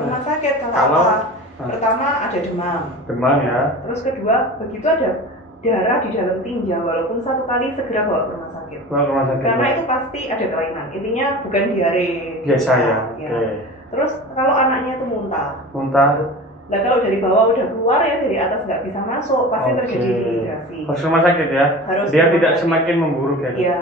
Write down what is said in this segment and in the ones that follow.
Rumah sakit kalau Kalau- apa? Pertama ada demam. Demam ya. Terus kedua, begitu ada darah di dalam tinja, walaupun satu kali segera bawa ke rumah sakit. Bawa ke rumah sakit. Karena ya. itu pasti ada kelainan. Intinya bukan diare. Biasa ya. Ya. Oke. Terus kalau anaknya itu muntah. Muntah. Nah kalau dari bawah udah keluar ya, dari atas nggak bisa masuk, pasti Oke. terjadi dehidrasi. Harus rumah sakit ya. Harus Biar rumah tidak sakit. semakin memburuk ya. Iya.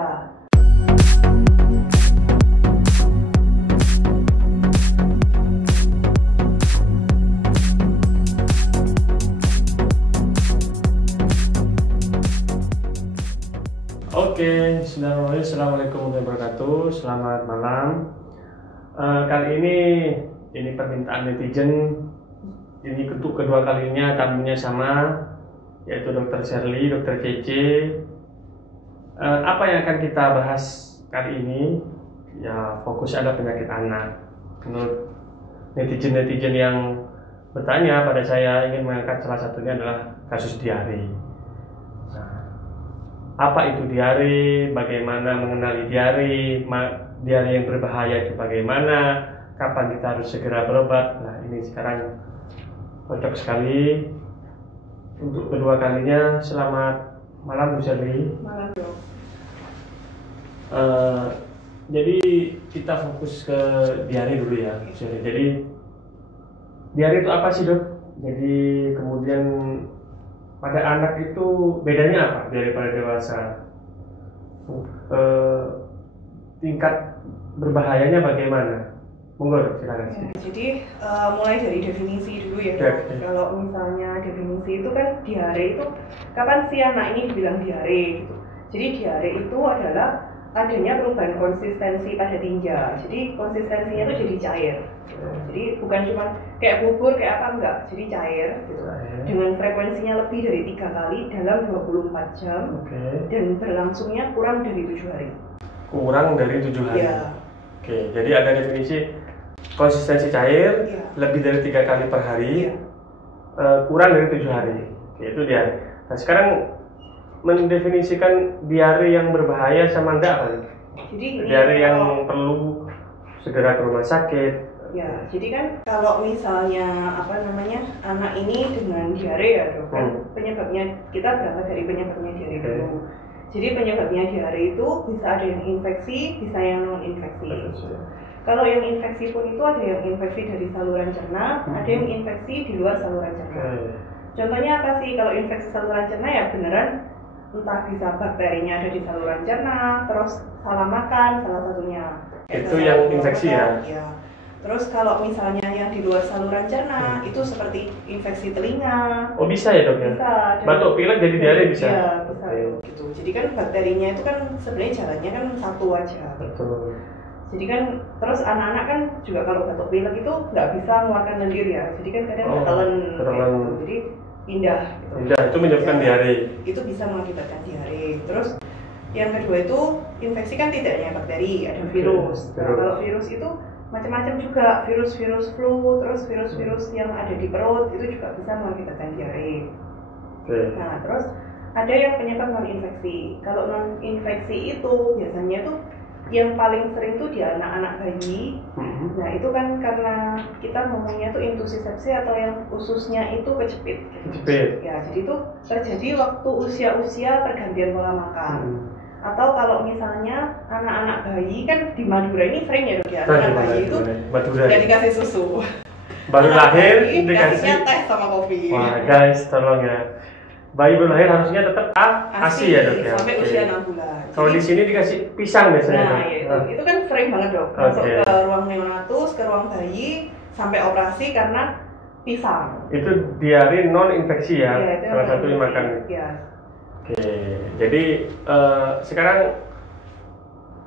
Oke, Assalamualaikum warahmatullahi wabarakatuh. Selamat malam. Kali ini permintaan netizen. Ini untuk kedua kalinya tamunya sama, yaitu Dr. Sherly, Dr. Cece. Apa yang akan kita bahas kali ini? Ya, fokus ada penyakit anak. Menurut netizen yang bertanya pada saya, ingin mengangkat salah satunya adalah kasus diare. Apa itu diare, bagaimana mengenali diare, diare yang berbahaya itu bagaimana, kapan kita harus segera berobat. Nah, ini sekarang cocok sekali untuk kedua kalinya. Selamat malam Bu Sherly. Malam dong. Jadi kita fokus ke diare dulu ya Bu Sherly. Jadi diare itu apa sih Dok? Jadi kemudian pada anak itu bedanya apa daripada dewasa? Tingkat berbahayanya bagaimana? Monggo Dok, silakan. Ya, jadi mulai dari definisi dulu ya. Ya, Dok. ya. Kalau misalnya definisi itu kan diare itu kapan sih anak ini dibilang diare gitu. Jadi diare itu adalah adanya perubahan konsistensi pada tinja. Jadi konsistensinya itu jadi cair. Gitu. Jadi bukan cuma kayak bubur kayak apa enggak, jadi cair gitu. Dengan frekuensinya lebih dari 3 kali dalam 24 jam. Oke. Dan berlangsungnya kurang dari 7 hari. Kurang dari 7 hari. Ya. Oke, jadi ada definisi konsistensi cair Ya. lebih dari 3 kali per hari, Ya. kurang dari 7 hari. Oke, itu diare. Nah, sekarang mendefinisikan diare yang berbahaya sama enggak apa? Jadi ini Diare yang kalau- perlu segera ke rumah sakit. Ya, jadi kan kalau misalnya anak ini dengan diare ya Dok, kan penyebabnya kita berangkat dari penyebabnya diare dulu. Jadi penyebabnya diare itu bisa ada yang infeksi, bisa yang non infeksi. Kalau yang infeksi pun itu ada yang infeksi dari saluran cerna, ada yang infeksi di luar saluran cerna. Contohnya apa sih kalau infeksi saluran cerna ya beneran entah bisa bakterinya ada di saluran cerna, terus salah makan salah satunya. Itu yang infeksi ya? Ya. Terus kalau misalnya yang di luar saluran cerna itu seperti infeksi telinga. Oh, bisa ya Dok ya? Bisa. Batuk pilek jadi diare bisa? Iya, bisa Oke. gitu. Jadi kan bakterinya itu kan sebenarnya jalannya kan satu aja. Betul. Jadi kan terus anak-anak kan juga kalau batuk pilek itu nggak bisa mengeluarkan lendir ya. Jadi kan kadang ketelen. ketelen. Gitu. Jadi pindah. Gitu. Pindah, itu menyebabkan Ya, diare. Itu bisa mengakibatkan diare. Terus yang kedua itu infeksi kan tidak hanya bakteri, ada virus. Nah, virus. kalau virus itu macam-macam juga, virus-virus flu, terus virus-virus yang ada di perut itu juga bisa mengakibatkan diare. Oke. Nah, terus ada yang penyebab non infeksi. Kalau non infeksi itu biasanya tuh yang paling sering tuh di anak-anak bayi. Nah, itu kan karena kita ngomongnya tuh intusisepsi atau yang ususnya itu kejepit. Kejepit. Ya, jadi itu terjadi waktu usia-usia pergantian pola makan. Atau kalau misalnya anak-anak bayi kan di Madura ini sering ya Dok ya, anak bayi itu Madura. nggak dikasih susu. Baru Anak lahir bayi dikasih. dikasihnya teh sama kopi. Wah guys, tolong ya. Bayi baru lahir harusnya tetap ASI ya Dok ya. sampai Oke. usia 6 bulan. Kalau di Jadi- sini dikasih pisang biasanya. Nah, Dok. ya itu kan sering banget Dok. Masuk Oke. ke ruang neonatus, ke ruang bayi, sampai operasi karena pisang. Itu diare non infeksi ya. Ya, itu Salah satu yang makan. Ya. Oke. Jadi sekarang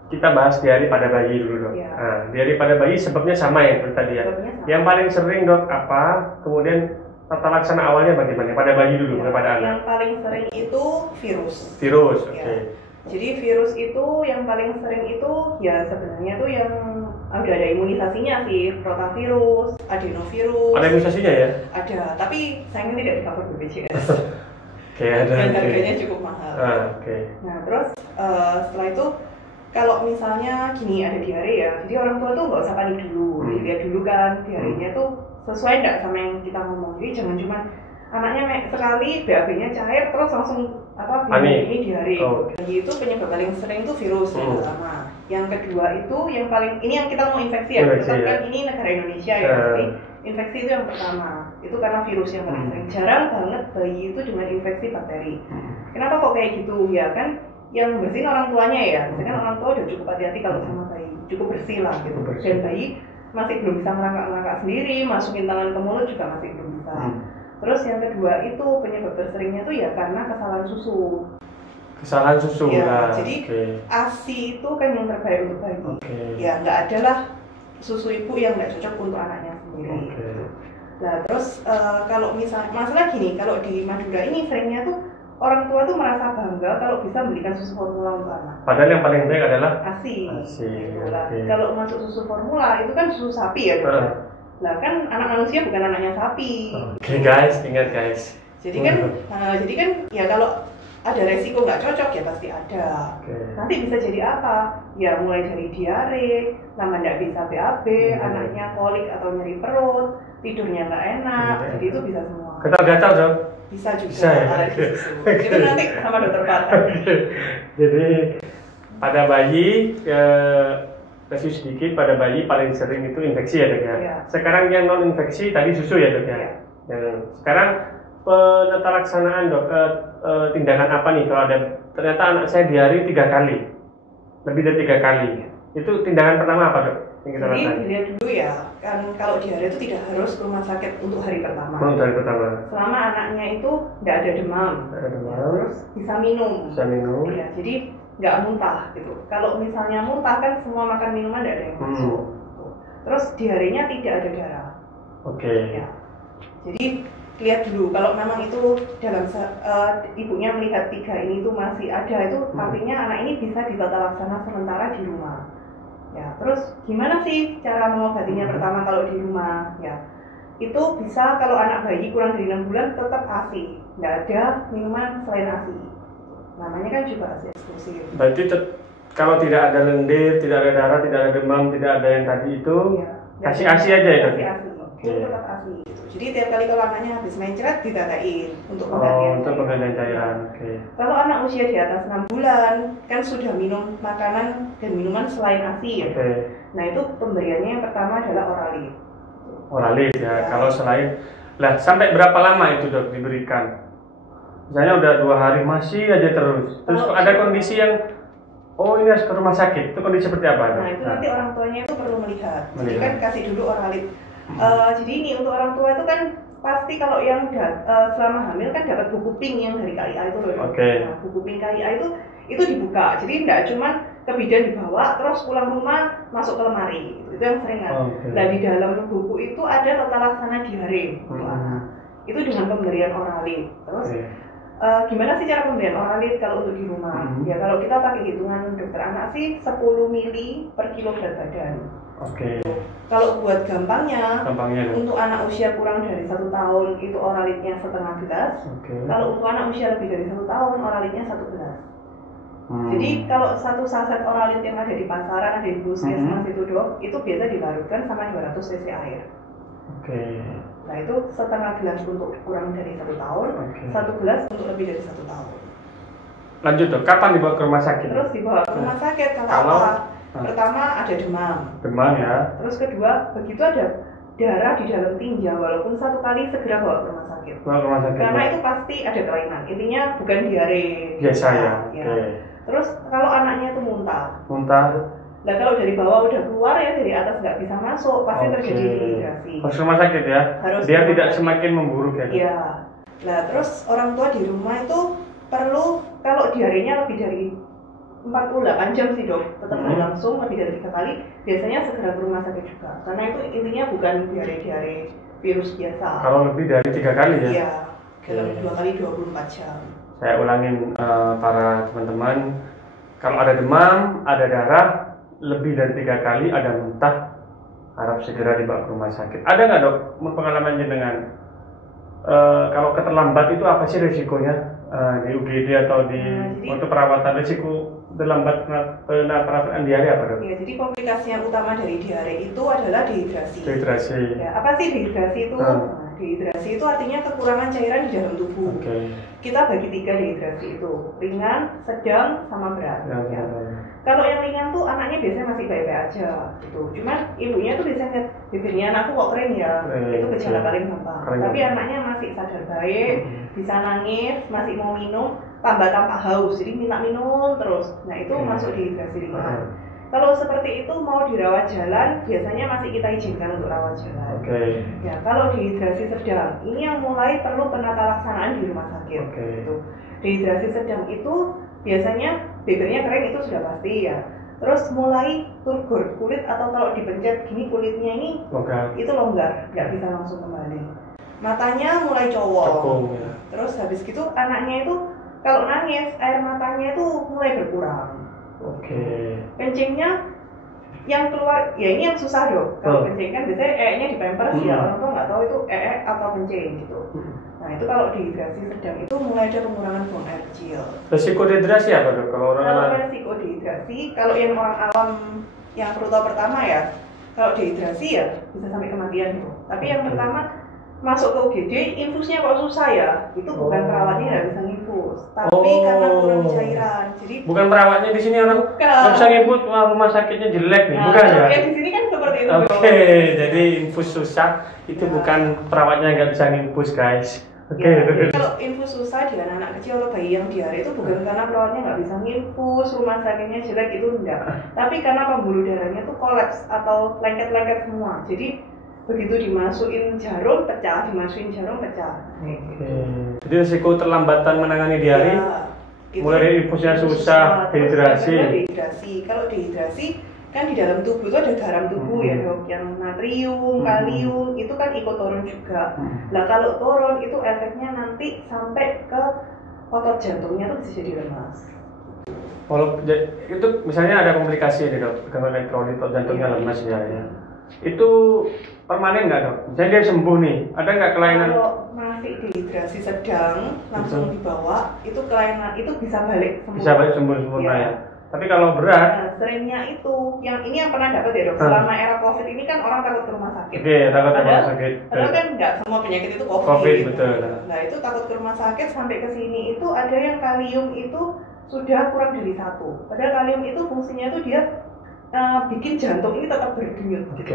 kita bahas diare pada bayi dulu Dok. Ya. Nah, diare pada bayi sebabnya sama ya seperti tadi ya. Sebabnya sama. Yang paling sering Dok apa? Kemudian tata laksana awalnya bagaimana? Pada bayi dulu, Ya, pada anak. yang paling sering itu virus. Virus, oke. Ya. Jadi virus itu yang paling sering itu ya sebenarnya tuh yang udah ada imunisasinya sih, rotavirus, adenovirus. Ada imunisasinya ya? Ada, tapi sayangnya tidak di cover BPJS. Oke, ada. Dan oke. harganya cukup mahal. Oke. Nah terus setelah itu kalau misalnya gini ada diare ya, jadi orang tua tuh nggak usah panik dulu, dilihat dulu kan diarenya tuh sesuai nggak sama yang kita ngomong. Jadi jangan cuma anaknya sekali BAB-nya cair terus langsung ini diare. Jadi itu penyebab paling sering itu virus yang pertama. Yang kedua itu yang paling ini yang kita mau infeksi ya, kan ini negara Indonesia ya, jadi infeksi itu yang pertama. Itu karena virus yang paling sering. Jarang banget bayi itu dengan infeksi bakteri. Kenapa kok kayak gitu? Ya kan yang bersihin orang tuanya ya. Misalkan orang tua udah cukup hati-hati kalau sama bayi, cukup bersih lah gitu. Dan bayi masih belum bisa merangkak-merangkak sendiri, masukin tangan ke mulut juga masih belum bisa. Terus yang kedua itu penyebab terseringnya tuh ya karena kesalahan susu. Kesalahan susu ya. Jadi ASI itu kan yang terbaik untuk bayi. Ya nggak ada lah susu ibu yang nggak cocok untuk anaknya sendiri. Nah terus kalau misalnya masalah gini, kalau di Madura ini seringnya tuh orang tua tuh merasa bangga kalau bisa belikan susu formula untuk anak. Padahal yang paling baik adalah ASI. Kalau masuk susu formula itu kan susu sapi ya, lah kan anak manusia bukan anaknya sapi. Guys, ingat guys. Jadi kan ya kalau ada resiko nggak cocok ya pasti ada. Nanti bisa jadi apa? Ya mulai dari diare, lama nggak bisa BAB, anaknya kolik atau nyeri perut, tidurnya nggak enak, jadi itu bisa semua. Gatal-gatal dong? Bisa juga, alergi susu. Itu nanti sama dokter Pak. Jadi pada bayi, review sedikit, pada bayi paling sering itu infeksi ya dok ya? Sekarang yang non infeksi tadi susu ya dok ya? Sekarang penata laksanaan dok, tindakan apa nih kalau ada ternyata anak saya diare 3 kali, lebih dari 3 kali, itu tindakan pertama apa dok? Jadi dilihat dulu ya, kan kalau diare itu tidak harus ke rumah sakit untuk hari pertama. Hari pertama. Selama anaknya itu nggak ada demam, terus bisa minum. Ya, jadi nggak muntah gitu. Kalau misalnya muntah kan semua makan minuman nggak ada yang masuk. Terus diarenya tidak ada darah. Ya. Jadi lihat dulu kalau memang itu dalam ibunya melihat 3 ini itu masih ada, itu artinya anak ini bisa ditata laksana sementara di rumah. Ya, terus gimana sih cara mengobatinya pertama kalau di rumah? Ya, itu bisa kalau anak bayi kurang dari 6 bulan tetap ASI, nggak ada minuman selain ASI. Namanya kan juga ASI eksklusif. Berarti kalau tidak ada lendir, tidak ada darah, tidak ada demam, tidak ada yang tadi itu, kasih ASI aja ya? Kasih ASI. Itu tetap ASI gitu. Jadi tiap kali kalau anaknya habis main ceret didadain untuk penggantian. Untuk penggantian cairan. Kalau anak usia di atas 6 bulan kan sudah minum makanan dan minuman selain ASI ya. Nah itu pemberiannya yang pertama adalah Oralit. Oralit ya. Kalau selain, lah sampai berapa lama itu dok diberikan? Misalnya udah 2 hari masih aja terus. Terus ada kondisi yang ini harus ke rumah sakit. Itu kondisi seperti apa? Nah itu nanti orang tuanya itu perlu melihat. Jadi kan kasih dulu Oralit. Jadi ini untuk orang tua itu kan pasti kalau yang selama hamil kan dapat buku pink yang dari KIA itu loh. Nah, buku pink KIA itu dibuka. Jadi tidak cuma ke bidan dibawa terus pulang rumah masuk ke lemari. Itu yang sering kan. Nah di dalam buku itu ada tata laksana diare untuk anak. Itu dengan pemberian Oralit. Terus gimana sih cara pemberian Oralit kalau untuk di rumah? Ya kalau kita pakai hitungan dokter anak sih 10 mili per kilo berat badan. Kalau buat gampangnya untuk anak usia kurang dari 1 tahun itu Oralitnya setengah gelas. Kalau untuk anak usia lebih dari 1 tahun Oralitnya 1 gelas. Jadi kalau 1 saset Oralit yang ada di pasaran, ada di puskesmas itu dok, itu biasa dilarutkan sama 200 cc air. Nah itu setengah gelas untuk kurang dari 1 tahun, 1 gelas untuk lebih dari 1 tahun. Lanjut dok, kapan dibawa ke rumah sakit? Terus dibawa ke rumah sakit kalau apa? Pertama ada demam ya. Terus kedua begitu ada darah di dalam tinja, walaupun 1 kali segera bawa ke rumah sakit. Karena itu pasti ada kelainan. Intinya bukan diare biasa ya. Terus kalau anaknya itu muntah. Nah kalau dari bawah udah keluar ya dari atas nggak bisa masuk, pasti terjadi dehidrasi. Harus rumah sakit ya. Biar tidak semakin memburuk ya. Iya. Nah terus orang tua di rumah itu perlu kalau diarenya lebih dari 48 jam sih dok, tetap berlangsung lebih dari 3 kali, biasanya segera ke rumah sakit juga. Karena itu intinya bukan diare virus biasa. Kalau lebih dari 3 kali ya? Iya, dalam 2 kali 24 jam. Saya ulangin para teman-teman, kalau ada demam, ada darah, lebih dari 3 kali, ada muntah, harap segera dibawa ke rumah sakit. Ada nggak dok pengalaman jenengan? Kalau keterlambat itu apa sih risikonya di UGD atau untuk perawatan, risiko terlambat penapasan diare apa dok? Ya, jadi komplikasi yang utama dari diare itu adalah dehidrasi. Dehidrasi. Ya, apa sih dehidrasi itu? Nah, dehidrasi itu artinya kekurangan cairan di dalam tubuh. Kita bagi 3 dehidrasi itu, ringan, sedang, sama berat. Ya. Kalau yang ringan tuh anaknya biasanya masih baik-baik aja, gitu. Cuman ibunya tuh biasanya bibirnya anakku kok kering ya, itu gejala paling gampang. Tapi anaknya masih sadar baik, bisa nangis, masih mau minum, tambah haus, jadi minta minum terus. Nah itu masuk dehidrasi ringan. Kalau seperti itu mau dirawat jalan, biasanya masih kita izinkan untuk rawat jalan. Ya, kalau dehidrasi sedang, ini yang mulai perlu penata laksanaan di rumah sakit. Gitu. Dehidrasi sedang itu biasanya bibirnya kering itu sudah pasti ya. Terus mulai turgor kulit atau kalau dipencet gini kulitnya ini itu longgar, nggak bisa langsung kembali. Matanya mulai cowok. Ya. Terus habis gitu anaknya itu kalau nangis air matanya itu mulai berkurang. Kencingnya yang keluar, ya ini yang susah dok. Kalau kencing kan biasanya e-nya di pampers ya, orang tua nggak tahu itu atau kencing gitu. Nah itu kalau dehidrasi sedang itu mulai ada pengurangan buang air kecil. Resiko dehidrasi apa dok? Kalau resiko dehidrasi, kalau yang orang awam yang perlu tahu pertama ya, kalau dehidrasi ya bisa sampai kematian gitu. Tapi yang pertama masuk ke UGD, infusnya kok susah ya, itu bukan perawatnya nggak bisa nginfus, tapi karena kurang cairan. Jadi bukan perawatnya di sini orang nggak bisa nginfus, rumah sakitnya jelek nih, bukan ya? Ya di sini kan seperti itu. Jadi infus susah itu bukan perawatnya nggak bisa nginfus guys. Jadi kalau infus susah di anak kecil atau bayi yang diare itu bukan karena perawatnya nggak bisa nginfus, rumah sakitnya jelek, itu enggak, tapi karena pembuluh darahnya tuh kolaps atau lengket-lengket semua. Jadi begitu dimasukin jarum pecah, Jadi risiko terlambatan menangani diare mulai dari infusnya susah, dehidrasi. Kalau dehidrasi kan di dalam tubuh itu ada garam tubuh ya dok, yang natrium, kalium itu kan ikut turun juga. Nah kalau turun itu efeknya nanti sampai ke otot jantungnya tuh bisa jadi lemas. Kalau itu misalnya ada komplikasi nih dok, gangguan elektrolit otot jantungnya lemas ya. Itu permanen nggak dok? Misalnya dia sembuh nih, ada nggak kelainan? Kalau masih dehidrasi sedang langsung dibawa, itu kelainan itu bisa balik sembuh. Bisa balik sempurna ya. Tapi kalau berat, nah, seringnya itu, yang pernah dapat ya dok. Selama era COVID ini kan orang takut ke rumah sakit. Takut ke rumah sakit. Padahal kan nggak semua penyakit itu COVID betul. Nah itu takut ke rumah sakit sampai ke sini itu ada yang kalium itu sudah kurang dari 1. Padahal kalium itu fungsinya itu dia bikin jantung ini tetap berdenyut gitu.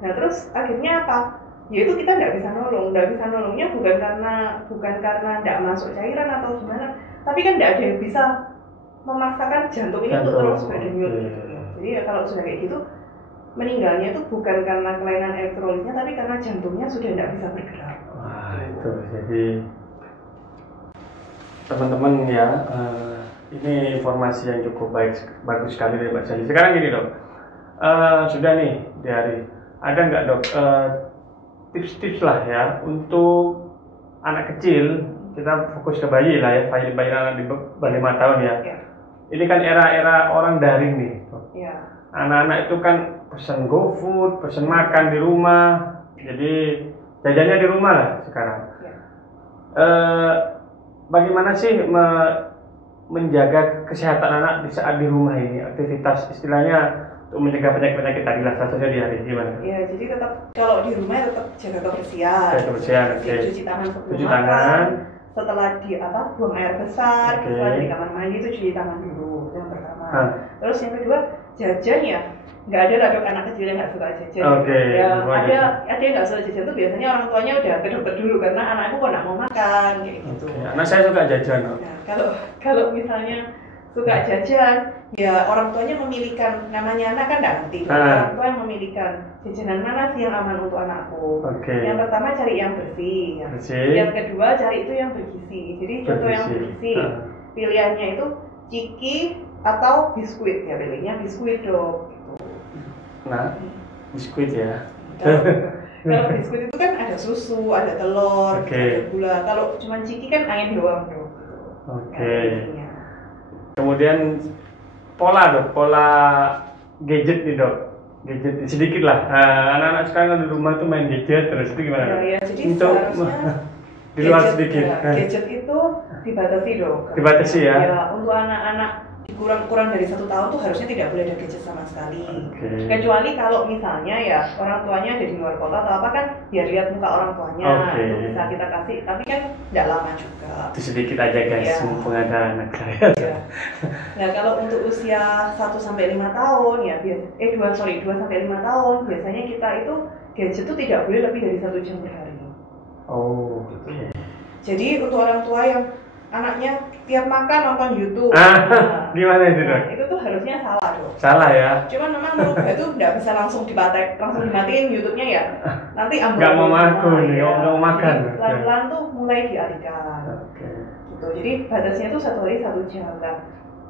Nah terus akhirnya apa? Yaitu kita nggak bisa nolongnya bukan karena nggak masuk cairan atau gimana, tapi kan nggak ada yang bisa memaksakan jantung ini untuk terus berdenyut gitu. Jadi ya kalau sudah kayak gitu, meninggalnya itu bukan karena kelainan elektrolitnya, tapi karena jantungnya sudah nggak bisa bergerak. Wah itu jadi teman-teman ya. Ini informasi yang cukup bagus sekali dari Mbak Sally. Sekarang gini dok, sudah nih diare, ada nggak dok tips-tips lah ya untuk anak kecil, kita fokus ke bayi lah ya, bayi anak di bawah 5 tahun ya. Ini kan era orang daring nih dok. Anak-anak itu kan pesan GoFood, pesan makan di rumah, jadi jajannya di rumah lah sekarang. Bagaimana sih menjaga kesehatan anak di saat di rumah ini, aktivitas istilahnya untuk mencegah penyakit tadi lah, satunya diare gimana? Ya jadi tetap kalau di rumah tetap jaga kebersihan. Cuci tangan sebelum makan, setelah buang air besar, setelah di kamar mandi itu cuci tangan dulu yang pertama. Terus yang kedua jajan ya, nggak ada lah dok anak kecil yang nggak suka jajan. Ada yang nggak suka jajan tuh biasanya orang tuanya udah ke dokter dulu karena anakku kok nggak mau makan kayak gitu. Anak saya suka jajan. Nah, kalau misalnya suka jajan, ya orang tuanya memilihkan, namanya anak kan nggak ngerti. Orang tua yang memilihkan jajanan mana sih yang aman untuk anakku. Yang pertama cari yang bersih. Yang kedua cari itu yang bergizi. Jadi contoh yang bergizi, pilihannya itu ciki atau biskuit ya, pilihnya biskuit dok. Nah, biskuit ya. Kalau biskuit itu kan ada susu, ada telur, ada gula. Kalau cuma ciki kan angin doang dok. Kemudian pola gadget nih dok, gadget sedikit lah. Anak-anak sekarang di rumah tuh main gadget terus, itu gimana? Jadi untuk di luar sedikit. Gadget itu dibatasi dok. Dibatasi ya? Ya untuk anak-anak kurang dari 1 tahun tuh harusnya tidak boleh ada gadget sama sekali. Kecuali kalau misalnya ya orang tuanya ada di luar kota atau apa kan biar lihat muka orang tuanya itu bisa kita kasih, tapi kan tidak lama juga. Itu sedikit aja guys, mumpung ada anak saya. Ya. Nah kalau untuk usia 1-5 tahun ya 2-5 tahun biasanya kita itu gadget itu tidak boleh lebih dari 1 jam per hari. Jadi untuk orang tua yang anaknya tiap makan nonton YouTube. Gimana itu dok? Itu tuh harusnya salah dong. Salah ya. Cuman memang merubah itu nggak bisa langsung dimatiin YouTube-nya ya. Nanti ambil. Nggak mau makan, nggak mau makan. Pelan-pelan tuh mulai dialihkan. Gitu. Jadi batasnya tuh 1 hari 1 jam kan.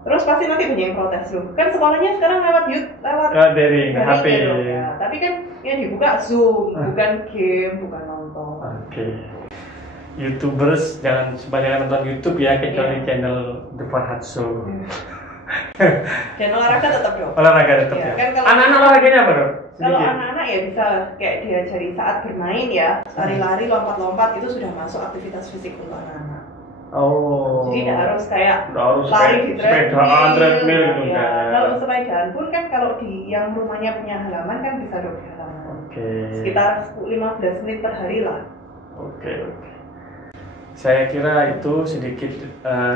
Terus pasti nanti banyak yang protes loh. Kan sekolahnya sekarang lewat dari HP. Ya. Tapi kan yang dibuka Zoom, bukan game, bukan nonton. YouTubers jangan sebanyak nonton YouTube ya, kecuali channel The Farhad Show. Dan olahraga tetap dong. Olahraga tetap ya. Kan anak-anak olahraganya apa dong? Kalau anak-anak ya bisa kayak diajari saat bermain ya, lari-lari, lompat-lompat itu sudah masuk aktivitas fisik untuk anak-anak. Jadi tidak harus kayak lari di treadmill gitu kan. Kalau sepedaan pun kan kalau di yang rumahnya punya halaman kan bisa dong di halaman. Sekitar 15 menit per hari lah. Saya kira itu sedikit,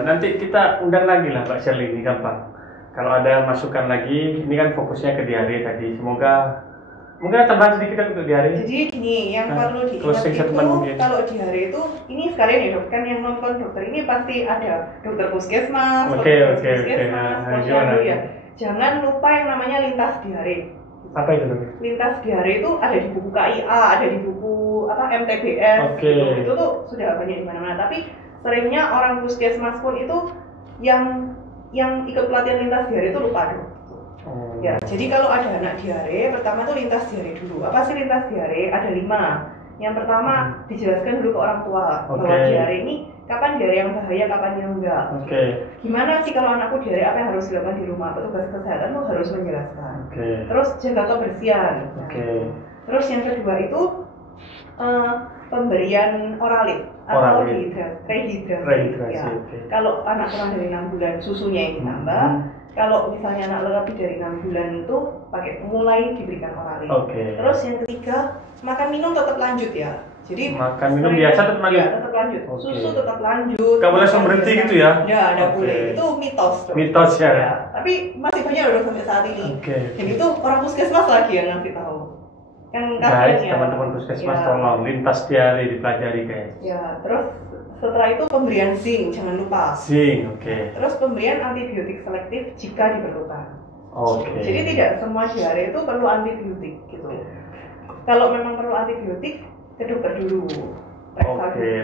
nanti kita undang lagi lah Mbak Shirley, ini gampang. Kalau ada masukan lagi, ini kan fokusnya ke diare tadi, semoga mungkin tambahan sedikit untuk diare. Jadi gini, yang perlu diingat itu, kalau diare itu, ini sekalian ya dok, kan yang nonton dokter ini pasti ada dokter puskesmas, ya. Jangan lupa yang namanya lintas diare. Apa itu dok? Lintas diare itu ada di buku KIA, ada di buku MTBS, itu tuh sudah banyak di mana-mana. Tapi seringnya orang puskesmas pun itu yang ikut pelatihan lintas diare itu lupa dong. Ya, jadi kalau ada anak diare, pertama tuh lintas diare dulu. Apa sih lintas diare? Ada 5. Yang pertama dijelaskan dulu ke orang tua bahwa diare ini kapan diare yang bahaya, kapan yang enggak. Gimana sih kalau anakku diare, apa yang harus dilakukan di rumah? Petugas kesehatan tuh harus menjelaskan. Terus jaga kebersihan. Terus yang kedua itu pemberian oralit atau rehidrasi. Ya. Kalau anak kurang dari 6 bulan susunya yang ditambah. Kalau misalnya anak lebih dari 6 bulan itu mulai diberikan oralit. Terus yang ketiga makan minum tetap lanjut ya. Jadi makan minum biasa tetap lanjut. Ya, tetap lanjut. Susu tetap lanjut. Gak boleh berhenti gitu ya? Ya, ada boleh. Itu mitos. Mitos ya. Tapi masih banyak loh sampai saat ini. Dan itu orang puskesmas lagi yang ngasih tahu. Kan guys, teman-teman puskesmas tolong lintas diare dipelajari guys. Ya, terus setelah itu pemberian zinc, jangan lupa. Zinc, Terus pemberian antibiotik selektif jika diperlukan. Jadi tidak semua diare itu perlu antibiotik gitu. Kalau memang perlu antibiotik, ke dokter dulu.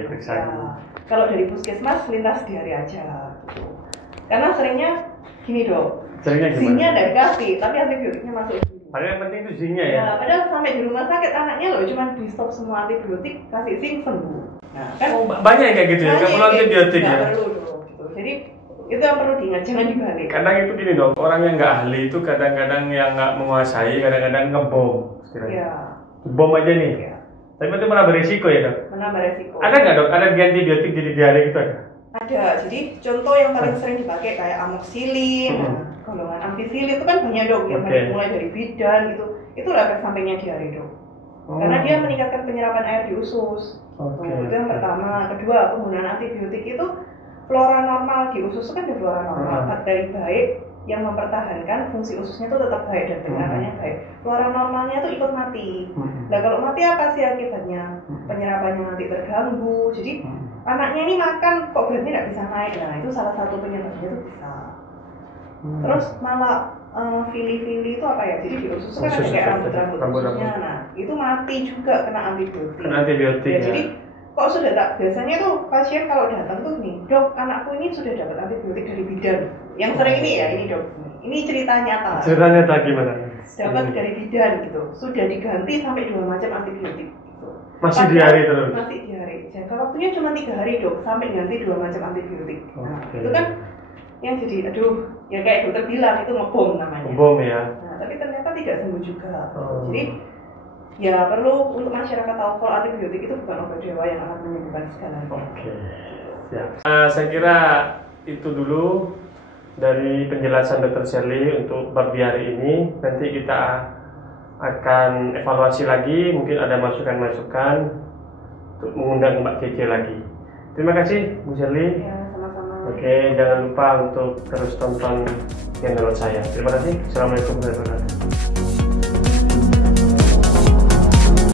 Periksa dulu. Kalau dari puskesmas lintas diare aja gitu. Karena seringnya gini dok. Zincnya tidak dikasih, tapi antibiotiknya masuk. Padahal yang penting itu zincnya ya. Padahal sampai di rumah sakit anaknya loh cuma di stop semua antibiotik, kasih zinc sembuh. Nah, kan banyak yang kayak gitu ya, nggak perlu antibiotik ya. Perlu dong. Gitu. Jadi itu yang perlu diingat, jangan dibalik. Kadang itu gini dok, orang yang nggak ahli itu kadang-kadang yang nggak menguasai, kadang-kadang ngebom. Bom aja nih. Tapi itu malah beresiko ya dok. Menambah resiko. Ada nggak dok? Ada antibiotik jadi diare gitu ada? Ada. Jadi contoh yang paling sering dipakai kayak amoxicillin, golongan ampicillin itu kan banyak dok, yang mulai dari bidan gitu. Itu efek sampingnya diare dok. Karena dia meningkatkan penyerapan air di usus. Itu yang pertama. Kedua, penggunaan antibiotik itu flora normal di usus kan ada flora normal, bakteri baik yang mempertahankan fungsi ususnya itu tetap baik dan penyerapannya baik. Flora normalnya itu ikut mati. Nah kalau mati apa sih akibatnya? Penyerapannya nanti terganggu. Jadi anaknya ini makan kok beratnya nggak bisa naik. Nah itu salah satu penyebabnya itu bisa. Terus malah fili-fili itu apa ya? Jadi di usus kan ada kayak rambut-rambut ususnya. Nah itu mati juga kena antibiotik. Ya. Jadi kok sudah tak, biasanya tuh pasien kalau datang tuh nih, dok anakku ini sudah dapat antibiotik dari bidan. Yang sering ini ya, ini dok, ini cerita nyata. Cerita nyata gimana? Dapat dari bidan gitu, sudah diganti sampai 2 macam antibiotik. Gitu. Masih diare terus? Masih diare. Jangka waktunya cuma 3 hari dok, sampai ganti 2 macam antibiotik. Nah itu kan yang jadi, aduh, ya kayak dokter bilang itu ngebom namanya. Ngebom ya. Nah tapi ternyata tidak sembuh juga. Jadi ya perlu untuk masyarakat tahu kalau antibiotik itu bukan obat dewa yang akan menyembuhkan segalanya. Siap. Saya kira itu dulu dari penjelasan Dr. Shirley untuk bab diare ini. Nanti kita akan evaluasi lagi, mungkin ada masukan-masukan untuk mengundang Mbak Keke lagi. Terima kasih Bu Shirley. Ya, sama-sama. Oke, jangan lupa untuk terus tonton channel saya. Terima kasih. Assalamualaikum warahmatullahi wabarakatuh.